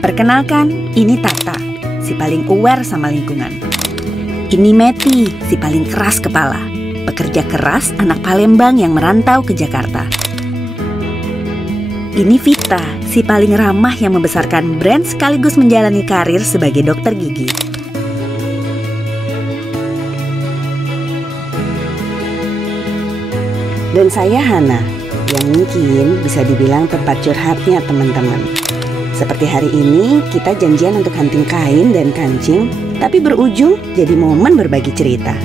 Perkenalkan, ini Tata, si paling aware sama lingkungan. Ini Meti, si paling keras kepala, pekerja keras anak Palembang yang merantau ke Jakarta. Ini Vita, si paling ramah yang membesarkan brand sekaligus menjalani karir sebagai dokter gigi. Dan saya Hana, yang mungkin bisa dibilang tempat curhatnya teman-teman. Seperti hari ini, kita janjian untuk hunting kain dan kancing, tapi berujung jadi momen berbagi cerita.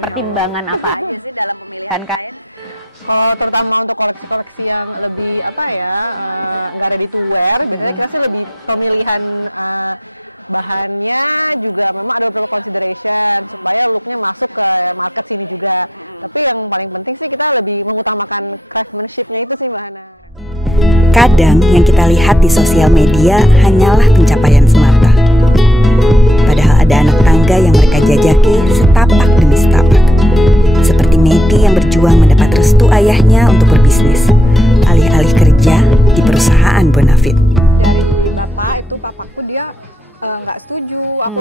Pertimbangan apa? Kan Kalau terutama koleksi yang lebih nggak ready to wear, biasanya kita sih lebih pemilihan bahan. Kadang yang kita lihat di sosial media hanyalah pencapaian semata. Padahal ada anak tangga yang mereka jajaki setapak demi setapak. Seperti Meti yang berjuang mendapat restu ayahnya untuk berbisnis, alih-alih kerja di perusahaan Bonafit. Dari bapak itu, papaku dia nggak setuju aku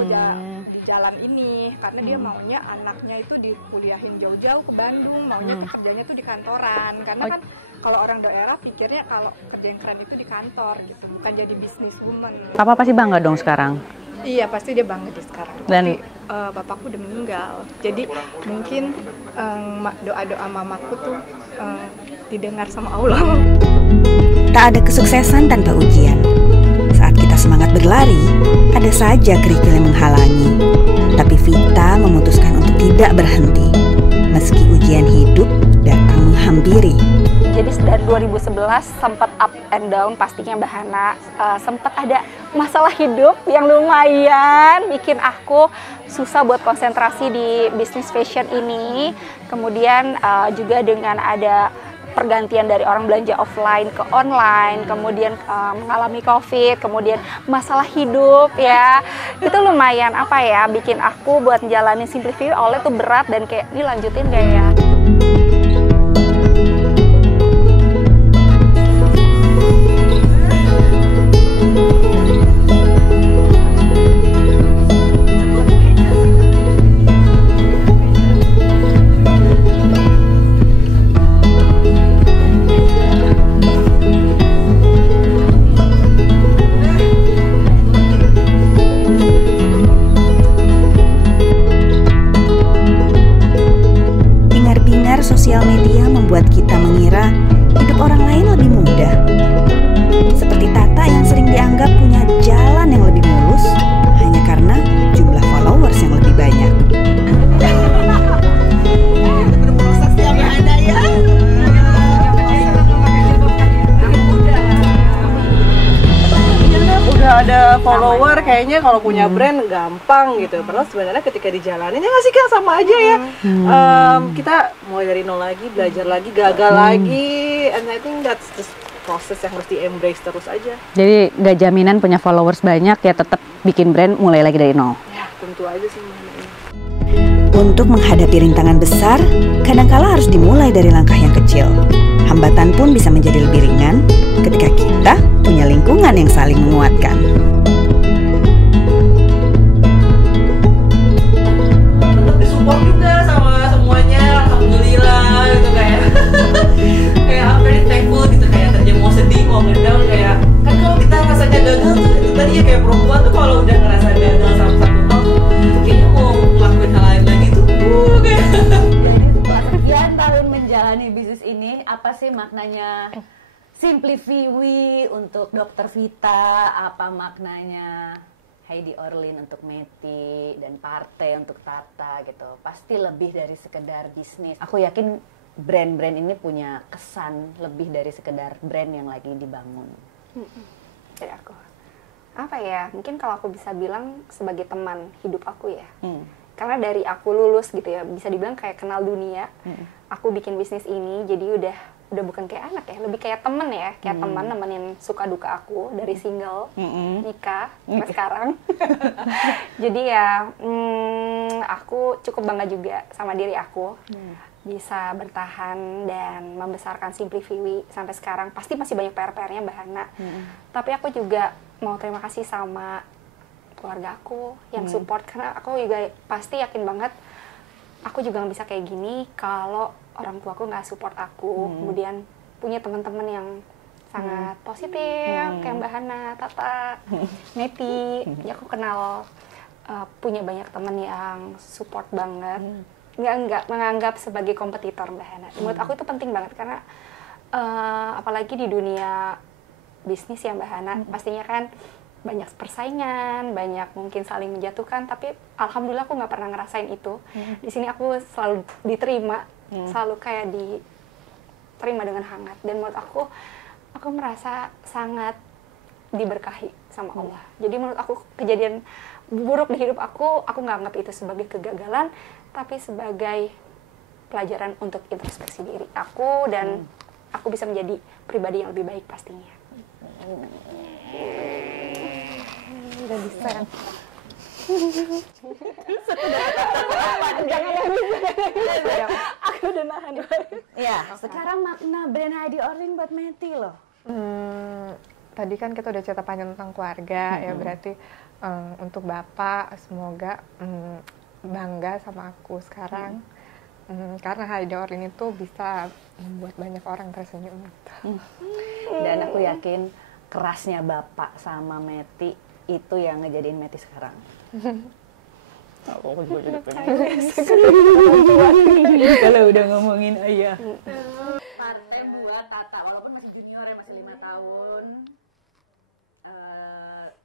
di jalan ini, karena dia maunya anaknya itu dikuliahin jauh-jauh ke Bandung, maunya kerjanya tuh di kantoran, karena kan kalau orang daerah pikirnya kalau kerja yang keren itu di kantor gitu, bukan jadi business woman. Papa pasti bangga dong sekarang. Iya, pasti dia bangga di sekarang. Dan bapakku udah meninggal, jadi mungkin doa-doa mamaku tuh didengar sama Allah. Tak ada kesuksesan tanpa ujian. Saat kita semangat berlari, ada saja kerikil yang menghalangi. Tapi Vita memutuskan untuk tidak berhenti, meski ujian hidup datang menghampiri. Jadi dari 2011 sempat up and down pastinya Mbak Hana, sempat ada masalah hidup yang lumayan bikin aku susah buat konsentrasi di bisnis fashion ini. Kemudian juga dengan ada pergantian dari orang belanja offline ke online, kemudian mengalami COVID, kemudian masalah hidup ya, itu lumayan bikin aku buat menjalani Simplify oleh tuh berat dan kayak ini lanjutin gak ya? Sosial media membuat kita mengira hidup orang lain lebih mudah. Seperti Tata yang sering dianggap punya jalan yang lebih mulus hanya karena jumlah followers yang lebih banyak. Udah ada follower, kayaknya kalau punya brand gampang gitu. Padahal sebenarnya ketika dijalanin ya nggak sih kan sama aja ya. Kita mulai dari nol lagi, belajar lagi, gagal lagi, and I think that's the proses yang harus di-embrace terus aja. jadi gak jaminan punya followers banyak ya, tetap bikin brand mulai lagi dari nol. Ya tentu aja sih. Untuk menghadapi rintangan besar, kadangkala harus dimulai dari langkah yang kecil. Hambatan pun bisa menjadi lebih ringan ketika kita punya lingkungan yang saling menguatkan. Tetap disupport juga sama semuanya, alhamdulillah gitu kayak I'm very thankful gitu, kayak tadi mau sedih, mau ngedown, kayak kan kalau kita rasanya gagal tuh itu tadi ya kayak perempuan tuh kalau udah ngerasa gagal sama satu hal tuh kayaknya mau ngelakuin hal lain lagi tuh kayak. Jadi setelah sekian tahun menjalani bisnis ini, apa sih maknanya Simplify untuk Dokter Vita? Apa maknanya Heidi Orlin untuk Meti dan Partai untuk Tata gitu? Pasti lebih dari sekedar bisnis. Aku yakin brand-brand ini punya kesan lebih dari sekedar brand yang lagi dibangun. Dari aku, mungkin kalau aku bisa bilang sebagai teman hidup aku ya. Karena dari aku lulus gitu ya, bisa dibilang kayak kenal dunia. Aku bikin bisnis ini, jadi udah bukan kayak anak ya, lebih kayak temen ya, kayak teman nemenin suka duka aku dari single, nikah, sampai sekarang. Jadi ya, aku cukup bangga juga sama diri aku. bisa bertahan dan membesarkan Simplifiwi sampai sekarang. Pasti masih banyak PR-PR-nya Mbak Hana. Tapi aku juga mau terima kasih sama keluarga aku yang support, karena aku juga pasti yakin banget aku juga nggak bisa kayak gini kalau orang tua aku nggak support aku. Kemudian punya teman-teman yang sangat positif kayak Mbak Hana, Tata, Neti. Ya, aku kenal punya banyak teman yang support banget. Nggak menganggap sebagai kompetitor Mbak Hana. Menurut aku itu penting banget karena apalagi di dunia bisnis ya Mbak Hana, pastinya kan banyak persaingan, banyak mungkin saling menjatuhkan, tapi alhamdulillah aku nggak pernah ngerasain itu. Di sini aku selalu diterima, selalu kayak diterima dengan hangat, dan menurut aku merasa sangat diberkahi sama Allah. Jadi menurut aku kejadian buruk di hidup aku nggak anggap itu sebagai kegagalan, tapi sebagai pelajaran untuk introspeksi diri aku, dan aku bisa menjadi pribadi yang lebih baik pastinya. Udah bisa. Jangan nangis. Aku udah nahan. Ya, sekarang makna brand Heidi Orlin buat Meti loh. Tadi kan kita udah cerita panjang tentang keluarga, ya berarti untuk Bapak semoga bangga sama aku sekarang. Karena Heidi Orlin itu bisa membuat banyak orang tersenyum. Dan aku yakin kerasnya Bapak sama Meti itu yang ngejadiin Meti sekarang. Aku juga jadi pengen. Kalau udah ngomongin ayah. Partai buat Tata, walaupun masih junior ya, masih 5 tahun.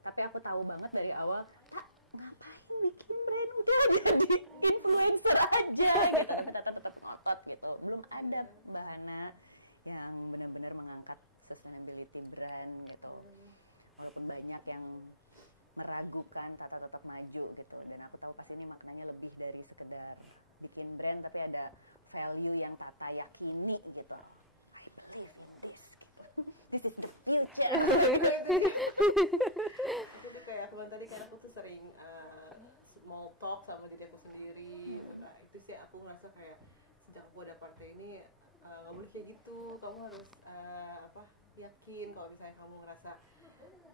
Tapi aku tahu banget dari awal, Tak, ngapain bikin brand, udah jadi influencer aja. Tata tetap ngotot gitu. Belum ada Mbak Hana yang benar-benar mengangkat sustainability brand gitu. Walaupun banyak yang meragukan, Tata tetap maju gitu. Dan aku tahu pasti ini maknanya lebih dari sekedar bikin brand, tapi ada value yang Tata yakini gitu. This is the future. Aku tuh kayak aku tadi kan aku tuh sering small talk sama diri aku sendiri. Nah, itu sih aku merasa kayak sejak aku ada partai ini nggak boleh kayak gitu. Kamu harus yakin kalau misalnya kamu ngerasa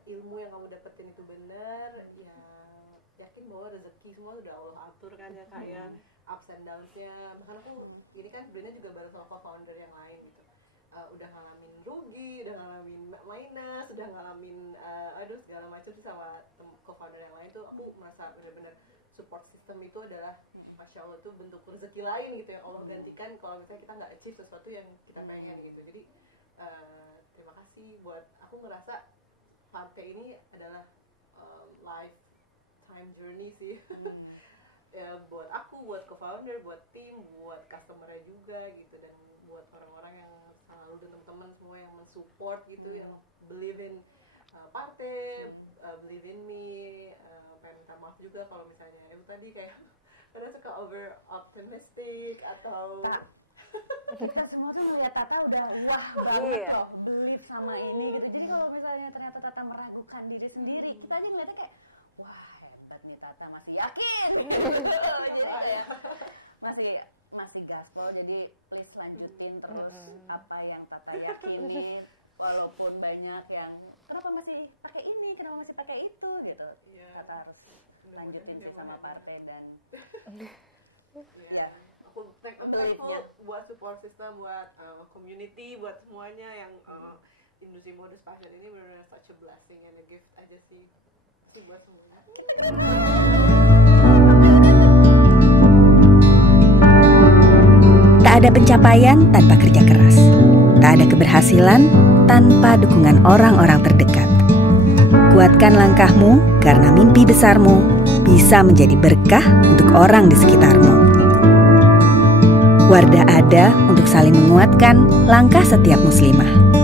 ilmu yang kamu dapetin itu benar, ya yakin bahwa rezeki semua udah Allah atur kan ya Kak ya, ups and downs-nya. Bahkan aku ini kan sebenarnya juga baru sama founder yang lain gitu. Udah ngalamin rugi, udah ngalamin minus, udah ngalamin segala macam sih sama co-founder yang lain tuh. Aku merasa benar-benar support system itu adalah Masya Allah, itu bentuk rezeki lain gitu yang Allah gantikan kalau misalnya kita nggak achieve sesuatu yang kita pengen gitu. Jadi terima kasih buat, aku ngerasa partai ini adalah lifetime journey sih. Ya, buat aku, buat co-founder, buat tim, buat customer-nya juga gitu, dan buat orang-orang yang selalu dan teman-teman semua yang mensupport gitu, yang believe in partai, believe in me. Pengen minta maaf juga kalau misalnya itu tadi kayak kadang suka over optimistic atau Kita semua tuh ngeliat Tata udah wah banget kok, believe sama ini gitu. Jadi kalau misalnya ternyata Tata meragukan diri sendiri, kita aja ngeliatnya kayak wah hebat nih Tata, masih yakin. Jadi kayak masih gaspol. Jadi please lanjutin terus apa yang Tata yakini, walaupun banyak yang kenapa masih pakai ini, kenapa masih pakai itu gitu. Tata harus lanjutin sih sama partai dan ya. Aku thankful buat support system, buat community, buat semuanya yang industri modus fashion ini benar-benar such a blessing and a gift aja sih buat semuanya. Tak ada pencapaian tanpa kerja keras. Tak ada keberhasilan tanpa dukungan orang-orang terdekat. Kuatkan langkahmu karena mimpi besarmu bisa menjadi berkah untuk orang di sekitarmu. Wardah ada untuk saling menguatkan langkah setiap muslimah.